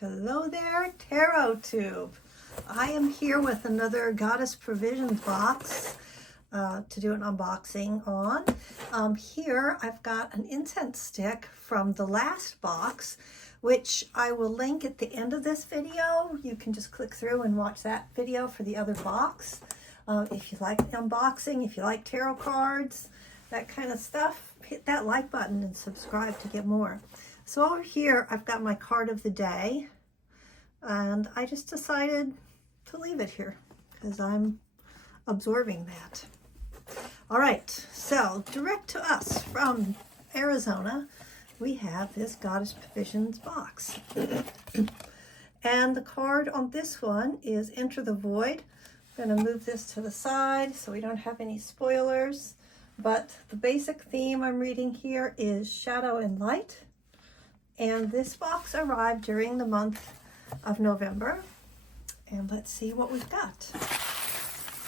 Hello there, Tarot Tube. I am here with another Goddess Provisions box to do an unboxing on. Here I've got an incense stick from the last box, which I will link at the end of this video. You can just click through and watch that video for the other box. If you like unboxing, if you like tarot cards, that kind of stuff, hit that like button and subscribe to get more. So over here, I've got my card of the day, and I just decided to leave it here because I'm absorbing that. All right, so direct to us from Arizona, we have this Goddess Provisions box. And the card on this one is Enter the Void. I'm going to move this to the side so we don't have any spoilers. But the basic theme I'm reading here is Shadow and Light. And this box arrived during the month of November. And let's see what we've got.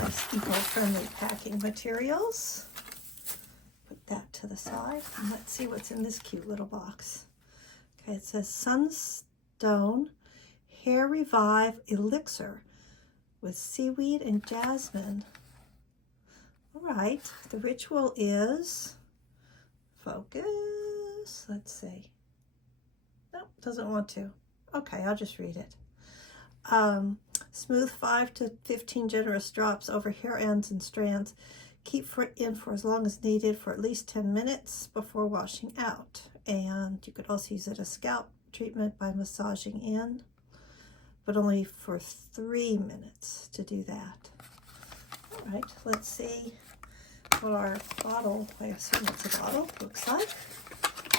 Nice eco-friendly packing materials. Put that to the side. And let's see what's in this cute little box. Okay, it says Sunstone Hair Revive Elixir with seaweed and jasmine. All right, the ritual is focus. Let's see. Nope, doesn't want to. Okay, I'll just read it. Smooth 5 to 15 generous drops over hair ends and strands. Keep in for as long as needed for at least 10 minutes before washing out. And you could also use it as scalp treatment by massaging in, but only for 3 minutes to do that. All right, let's see what our bottle, I assume it's a bottle, looks like.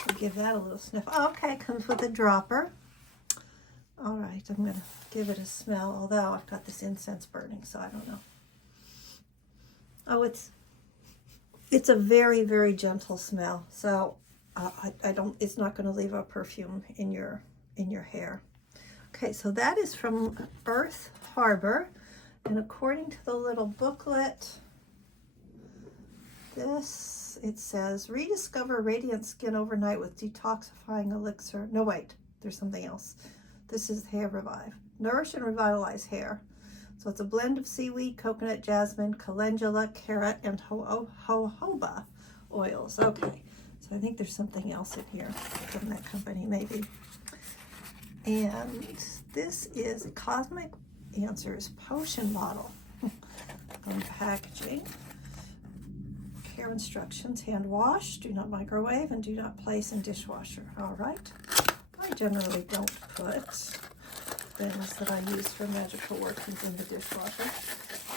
We'll give that a little sniff. Oh, okay, comes with a dropper. All right, I'm going to give it a smell, although I've got this incense burning, so I don't know. Oh, it's a very, very gentle smell, so it's not going to leave a perfume in your hair. Okay, so that is from Earth Harbor, and according to the little booklet, it says, rediscover radiant skin overnight with detoxifying elixir. No, wait, there's something else. This is Hair Revive. Nourish and revitalize hair. So it's a blend of seaweed, coconut, jasmine, calendula, carrot, and jojoba oils. Okay, so I think there's something else in here from that company, maybe. And this is a Cosmic Answers potion bottle on packaging. Care instructions: hand wash, do not microwave, and do not place in dishwasher. All right. I generally don't put things that I use for magical workings in the dishwasher.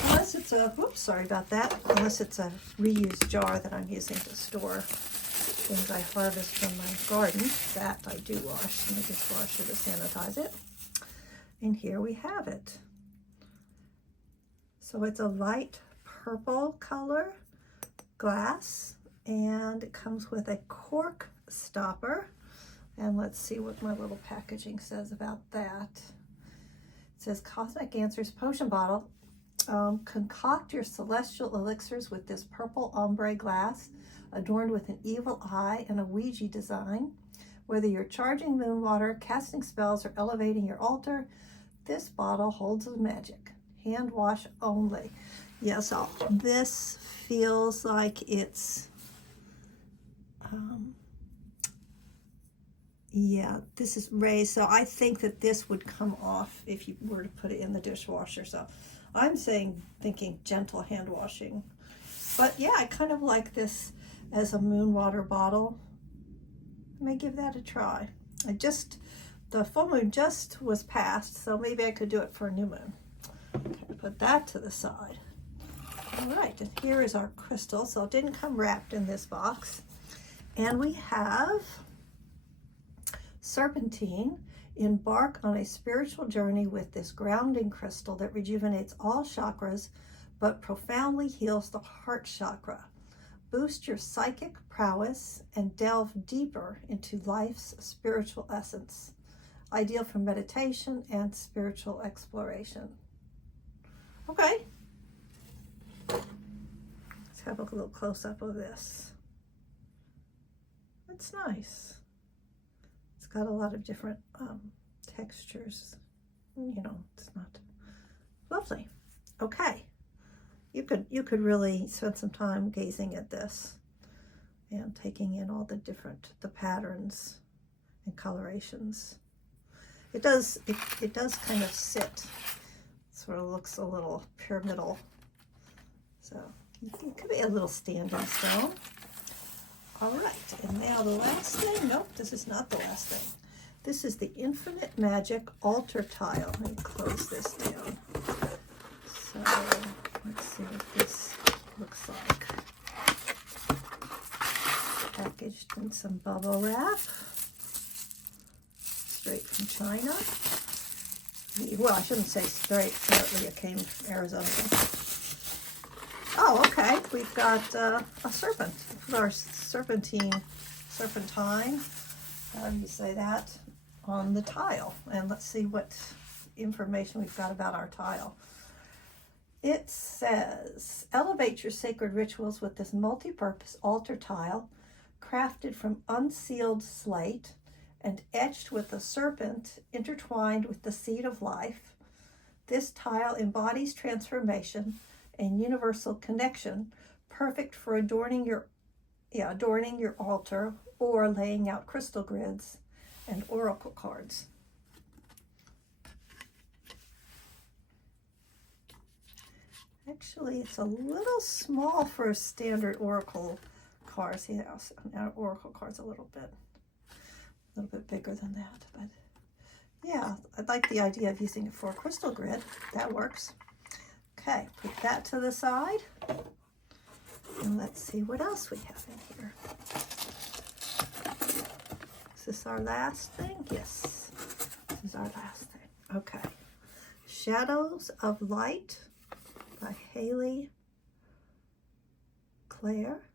Unless it's a, whoops, sorry about that. Unless it's a reused jar that I'm using to store things I harvest from my garden. That I do wash in the dishwasher to sanitize it. And here we have it. So it's a light purple color glass, and it comes with a cork stopper. And let's see what my little packaging says about that. It says Cosmic Answers potion bottle. Concoct your celestial elixirs with this purple ombre glass adorned with an evil eye and a Ouija design. Whether you're charging moon water, casting spells, or elevating your altar, this bottle holds the magic. Hand wash only. Yeah, so this feels like it's, yeah, this is raised, so I think that this would come off if you were to put it in the dishwasher. So I'm thinking gentle hand washing. But yeah, I kind of like this as a moon water bottle. I may give that a try. The full moon just was passed, so maybe I could do it for a new moon. Okay, put that to the side. All right, and here is our crystal. So it didn't come wrapped in this box. And we have Serpentine. Embark on a spiritual journey with this grounding crystal that rejuvenates all chakras, but profoundly heals the heart chakra. Boost your psychic prowess and delve deeper into life's spiritual essence. Ideal for meditation and spiritual exploration. Okay. Let's have a little close-up of this. It's nice. It's got a lot of different textures. You know, it's not lovely. Okay, you could really spend some time gazing at this and taking in all the patterns and colorations. It does kind of sit, sort of looks a little pyramidal. So it could be a little standing stone. All right, and now the last thing. Nope, this is not the last thing. This is the Infinite Magic Altar Tile. Let me close this down. So let's see what this looks like. Packaged in some bubble wrap, straight from China. Well, I shouldn't say straight. Apparently it came from Arizona. Oh, okay. We've got a serpent. Our serpentine, how do you say that, on the tile. And let's see what information we've got about our tile. It says, elevate your sacred rituals with this multi-purpose altar tile, crafted from unsealed slate and etched with a serpent intertwined with the seed of life. This tile embodies transformation and universal connection, perfect for adorning your altar or laying out crystal grids and oracle cards. Actually, it's a little small for a standard oracle card. See, now oracle card's a little bit bigger than that, but yeah, I like the idea of using it for a crystal grid. That works. Okay, put that to the side. And let's see what else we have in here. Is this our last thing? Yes, this is our last thing. Okay. Shadows of Light by Haley Claire.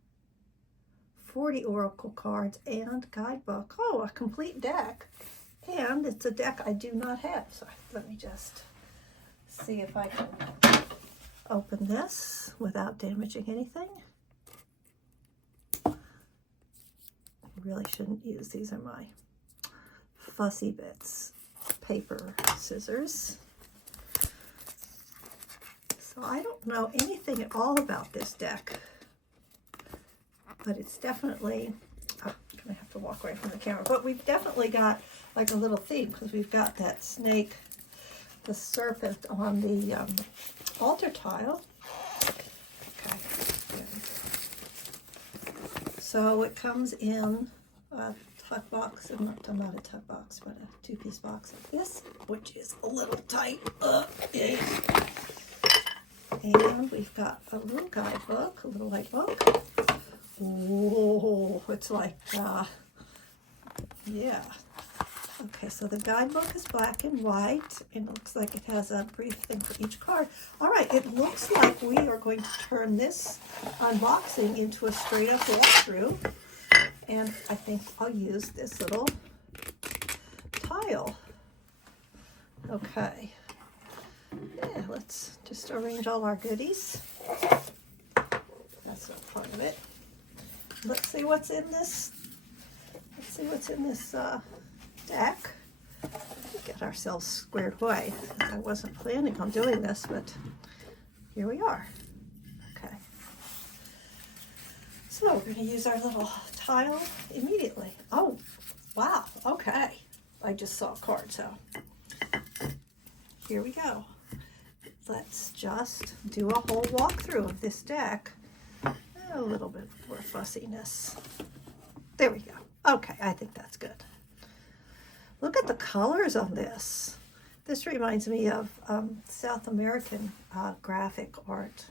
40 oracle cards and guidebook. Oh, a complete deck. And it's a deck I do not have. So let me just see if I can open this without damaging anything. Really shouldn't use, these are my fussy bits, paper scissors. So I don't know anything at all about this deck, but it's definitely, I'm gonna have to walk away from the camera, but we've definitely got like a little theme because we've got that snake, the serpent on the altar tile. Okay. So it comes in a tuck box, not a tuck box, but a 2-piece box like this, which is a little tight. Yeah. And we've got a little guidebook, a little white book. Oh, it's like, yeah. Okay, so the guidebook is black and white, and it looks like it has a brief thing for each card. All right, it looks like we are going to turn this unboxing into a straight up walkthrough, and I think I'll use this little tile. Okay, yeah, let's just arrange all our goodies. That's not part of it. Let's see what's in this. Let's see what's in this deck. Get ourselves squared away. I wasn't planning on doing this, but here we are. Okay. So we're going to use our little tile immediately. Oh, wow. Okay. I just saw a card, so here we go. Let's just do a whole walkthrough of this deck. A little bit more fussiness. There we go. Okay, I think that's good. Look at the colors on this. This reminds me of South American graphic art.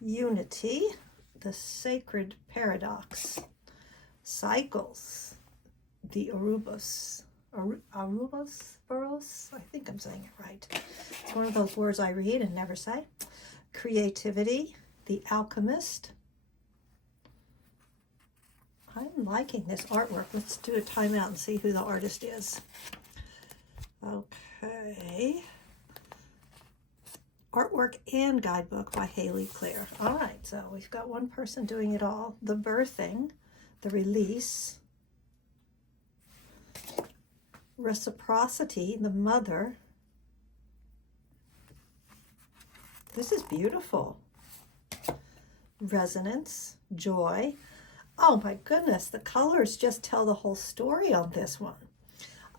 Unity, the Sacred Paradox, Cycles, the Arubas, I think I'm saying it right. It's one of those words I read and never say. Creativity, the Alchemist. I'm liking this artwork. Let's do a timeout and see who the artist is. Okay. Artwork and guidebook by Haley Claire. All right, so we've got one person doing it all. The birthing, the release, Reciprocity, the mother. This is beautiful. Resonance, joy. Oh my goodness, the colors just tell the whole story on this one.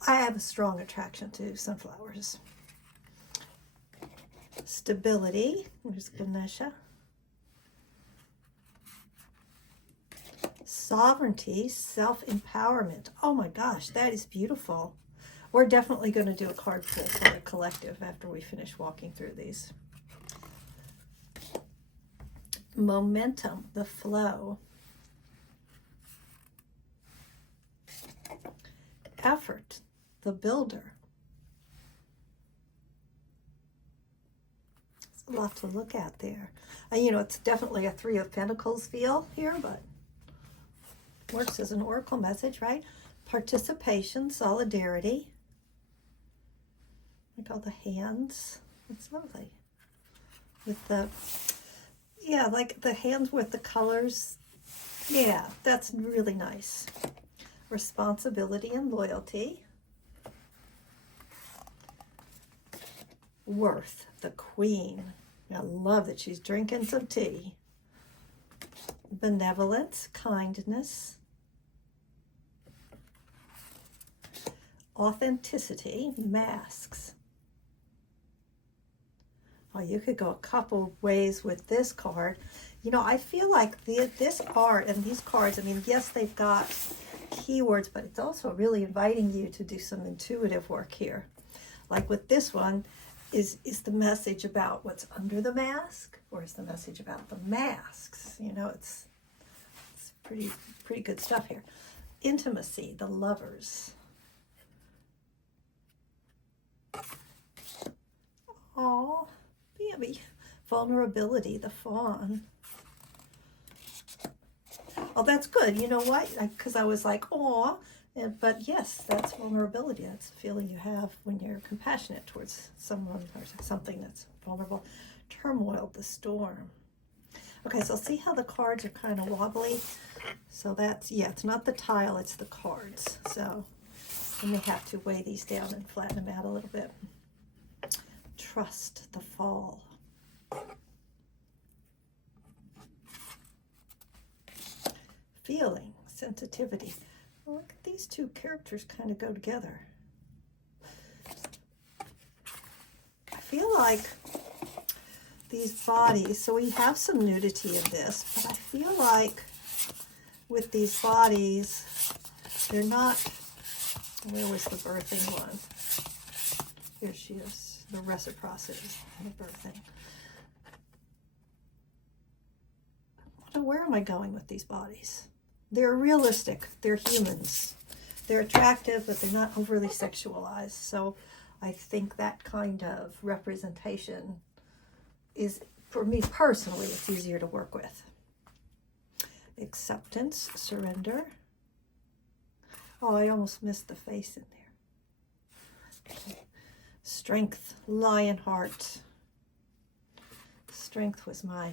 I have a strong attraction to sunflowers. Stability, there's Ganesha. Sovereignty, self-empowerment. Oh my gosh, that is beautiful. We're definitely going to do a card pull for the collective after we finish walking through these. Momentum, the flow. Effort, the builder. It's a lot to look at there. You know, it's definitely a Three of Pentacles feel here, but works as an oracle message, right? Participation, solidarity. Like all the hands. It's lovely. With the, yeah, like the hands with the colors. Yeah, that's really nice. Responsibility and loyalty. Worth, the queen. I love that she's drinking some tea. Benevolence, kindness. Authenticity, masks. Oh, you could go a couple ways with this card. You know, I feel like this card and these cards, I mean, yes, they've got keywords, but it's also really inviting you to do some intuitive work here. Like with this one, is the message about what's under the mask, or is the message about the masks? You know, it's pretty good stuff here. Intimacy, the lovers. Oh, baby. Vulnerability, the fawn. Oh, that's good. You know what? Because I was like, oh, but yes, that's vulnerability. That's the feeling you have when you're compassionate towards someone or something that's vulnerable. Turmoil, the storm. Okay, so see how the cards are kind of wobbly? So that's, yeah, it's not the tile, it's the cards. So you may have to weigh these down and flatten them out a little bit. Trust, the fall. Feeling, sensitivity. Well, look at these two characters kind of go together. I feel like these bodies, so we have some nudity in this, but I feel like with these bodies, they're not, where was the birthing one? Here she is, the reciprocity and the birthing. Where am I going with these bodies? They're realistic, they're humans. They're attractive, but they're not overly sexualized. So I think that kind of representation is, for me personally, it's easier to work with. Acceptance, surrender. Oh, I almost missed the face in there. Okay. Strength, lion heart. Strength was my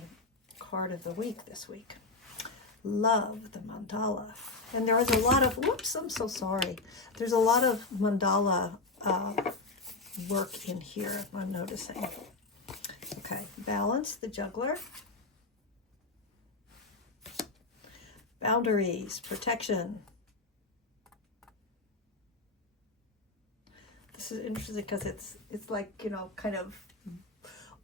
card of the week this week. Love, the mandala. And there is a lot of, whoops, I'm so sorry. There's a lot of mandala work in here, I'm noticing. Okay, balance, the juggler. Boundaries, protection. This is interesting because it's like, you know, kind of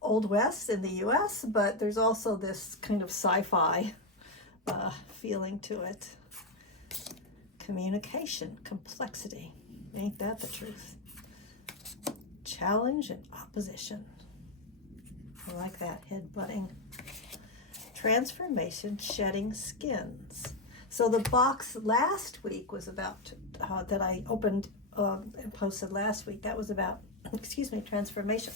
Old West in the US, but there's also this kind of sci-fi feeling to it. Communication, complexity. Ain't that the truth? Challenge and opposition. I like that, head-butting. Transformation, shedding skins. So the box last week was about, that I opened and posted last week, that was about, excuse me, transformation.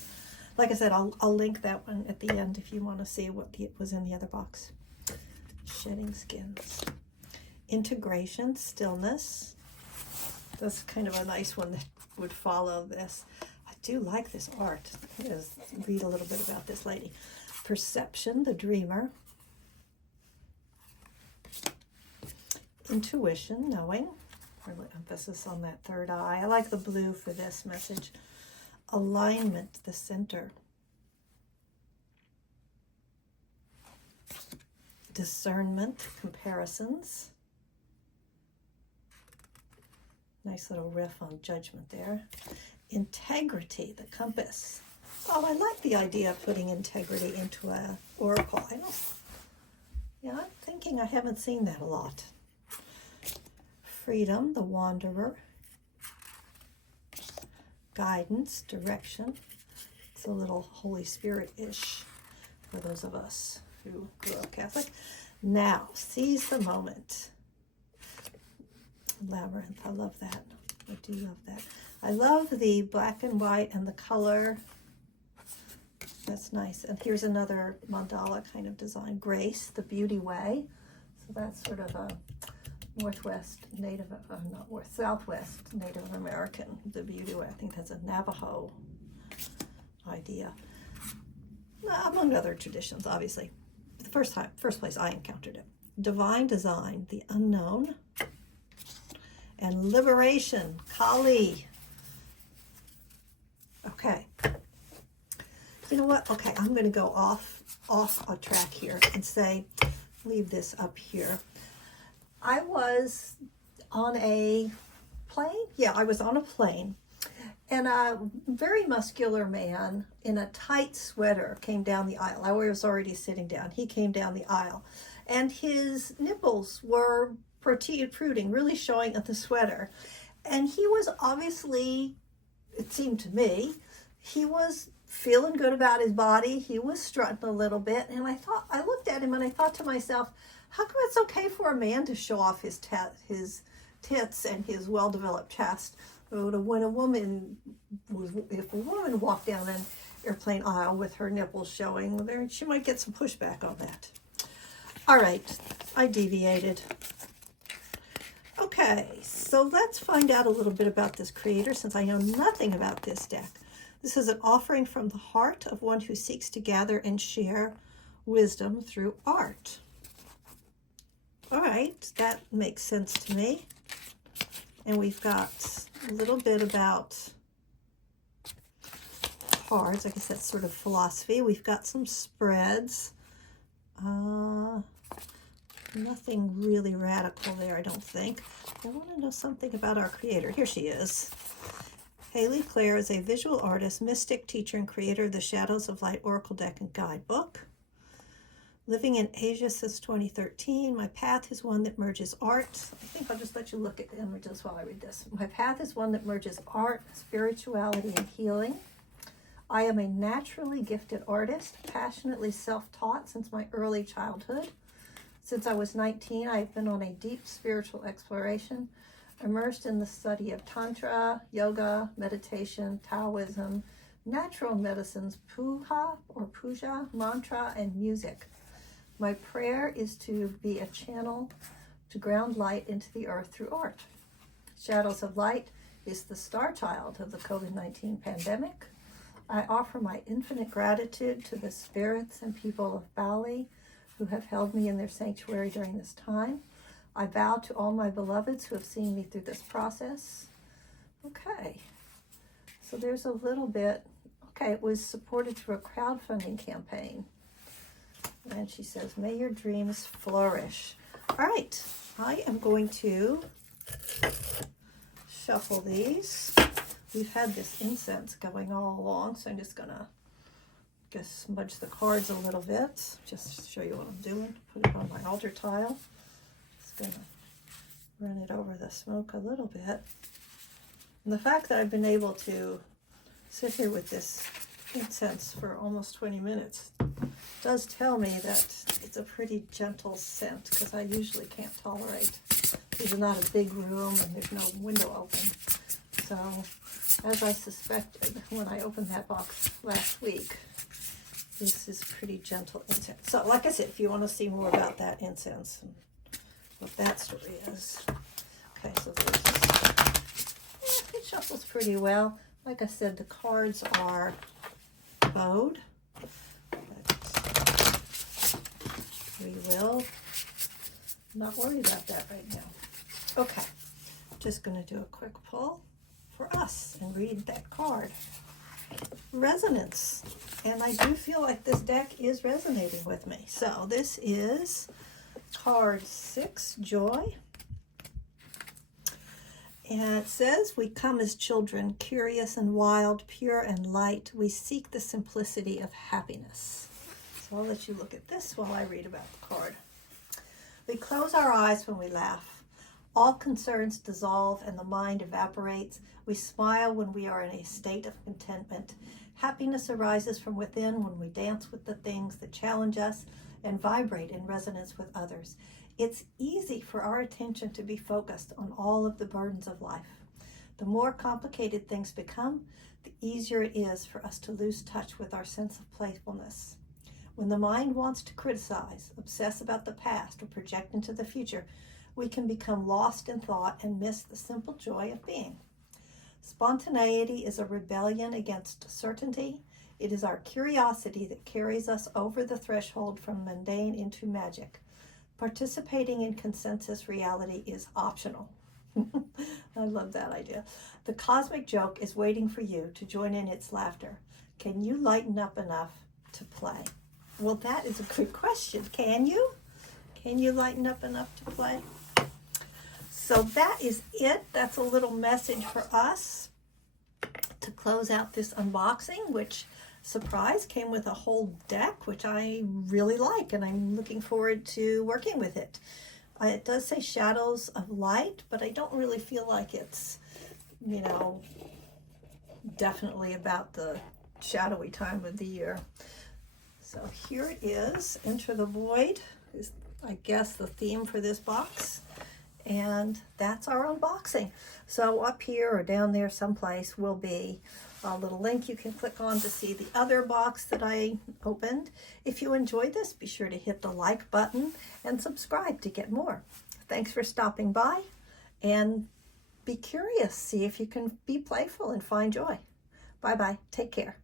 Like I said, I'll link that one at the end if you want to see what was in the other box. Shedding skins. Integration, stillness. That's kind of a nice one that would follow this. I do like this art. Let's read a little bit about this lady. Perception, the dreamer. Intuition, knowing. Really emphasis on that third eye. I like the blue for this message. Alignment, the center. Discernment, comparisons. Nice little riff on judgment there. Integrity, the compass. Oh, I like the idea of putting integrity into an oracle. I'm thinking I haven't seen that a lot. Freedom, the wanderer. Guidance, direction. It's a little Holy Spirit-ish for those of us who grew up Catholic. Now, seize the moment. Labyrinth, I love that. I do love that. I love the black and white and the color. That's nice. And here's another mandala kind of design. Grace, the beauty way. So that's sort of a Southwest Native American, the beauty way. I think that's a Navajo idea. Among other traditions, obviously. The first place I encountered it. Divine design, the unknown. And liberation, Kali. Okay. You know what? Okay, I'm going to go off a track here and say, leave this up here. I was on a plane. Yeah, I was on a plane. And a very muscular man in a tight sweater came down the aisle. I was already sitting down. He came down the aisle. And his nipples were protruding, really showing at the sweater. And he was obviously, it seemed to me, he was feeling good about his body. He was strutting a little bit. And I looked at him and I thought to myself, how come it's okay for a man to show off his tits and his well-developed chest? When if a woman walked down an airplane aisle with her nipples showing, she might get some pushback on that. All right, I deviated. Okay, so let's find out a little bit about this creator since I know nothing about this deck. This is an offering from the heart of one who seeks to gather and share wisdom through art. All right, that makes sense to me. And we've got a little bit about cards. I guess that's sort of philosophy. We've got some spreads. Nothing really radical there, I don't think. I want to know something about our creator. Here she is. Haley Clare is a visual artist, mystic, teacher, and creator of the Shadows of Light Oracle Deck and Guidebook. Living in Asia since 2013. My path is one that merges art. I think I'll just let you look at the images while I read this. My path is one that merges art, spirituality, and healing. I am a naturally gifted artist, passionately self-taught since my early childhood. Since I was 19, I've been on a deep spiritual exploration, immersed in the study of Tantra, yoga, meditation, Taoism, natural medicines, puja, mantra, and music. My prayer is to be a channel to ground light into the earth through art. Shadows of Light is the star child of the COVID-19 pandemic. I offer my infinite gratitude to the spirits and people of Bali who have held me in their sanctuary during this time. I bow to all my beloveds who have seen me through this process. Okay, so there's a little bit. Okay, it was supported through a crowdfunding campaign. And she says, may your dreams flourish. All right, I am going to shuffle these. We've had this incense going all along, so I'm just gonna smudge the cards a little bit, just to show you what I'm doing. Put it on my altar tile. Just gonna run it over the smoke a little bit. And the fact that I've been able to sit here with this incense for almost 20 minutes does tell me that it's a pretty gentle scent, because I usually can't tolerate. This is not a big room and there's no window open. So, as I suspected when I opened that box last week, this is pretty gentle incense. So, like I said, if you want to see more about that incense and what that story is. Okay, so it shuffles pretty well. Like I said, the cards are bowed. We will not worry about that right now. Okay, just going to do a quick pull for us and read that card. Resonance. And I do feel like this deck is resonating with me. So this is card 6, Joy. And it says, we come as children, curious and wild, pure and light. We seek the simplicity of happiness. So I'll let you look at this while I read about the card. We close our eyes when we laugh. All concerns dissolve and the mind evaporates. We smile when we are in a state of contentment. Happiness arises from within when we dance with the things that challenge us and vibrate in resonance with others. It's easy for our attention to be focused on all of the burdens of life. The more complicated things become, the easier it is for us to lose touch with our sense of playfulness. When the mind wants to criticize, obsess about the past, or project into the future, we can become lost in thought and miss the simple joy of being. Spontaneity is a rebellion against certainty. It is our curiosity that carries us over the threshold from mundane into magic. Participating in consensus reality is optional. I love that idea. The cosmic joke is waiting for you to join in its laughter. Can you lighten up enough to play? Well, that is a good question. Can you? Can you lighten up enough to play? So that is it. That's a little message for us to close out this unboxing, which, surprise, came with a whole deck, which I really like, and I'm looking forward to working with it. It does say Shadows of Light, but I don't really feel like it's, you know, definitely about the shadowy time of the year. So here it is. Enter the Void is, I guess, the theme for this box. And that's our unboxing. So up here or down there someplace will be a little link you can click on to see the other box that I opened. If you enjoyed this, be sure to hit the like button and subscribe to get more. Thanks for stopping by, and be curious. See if you can be playful and find joy. Bye-bye. Take care.